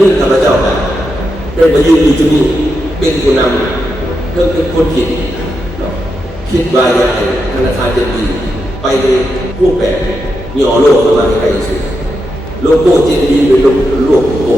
นี้ข้าพเจ้าได้มายืนอยู่จุดนี้เป็นผู้นำเพื่อเป็นคนคิดคิดว่าอย่างไรธนาคารจะดีไปในรูปแบบย่อโลกเข้ามาให้ใกล้ที่สุดโลโก้เจดีเป็นโลกโลก